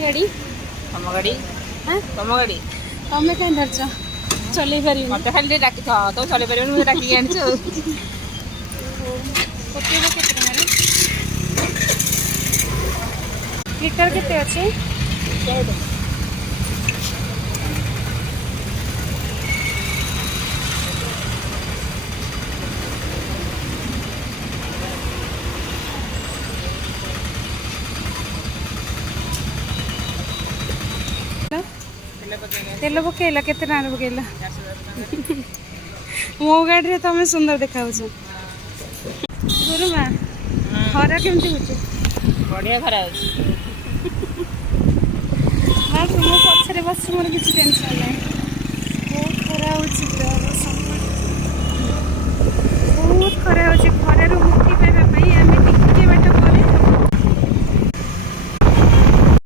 गाड़ी तुम गाड़ी हाँ तुम गाड़ी तुम्हें कहीं धरच चल पार मत खाली डाक तो चल पार मुझे डाक आनी पकेबा केते टंका लीटर केते अच्छे तेल पकेला केते टंका पकेला मो गाड़ी रे तुम सुंदर देखा गुरुमा खरा केमती हो बढ़िया खराब मो पछरे बस मोर किसी टेंशन ना बहुत खरा बहुत खरा हो मुक्ति पाइबा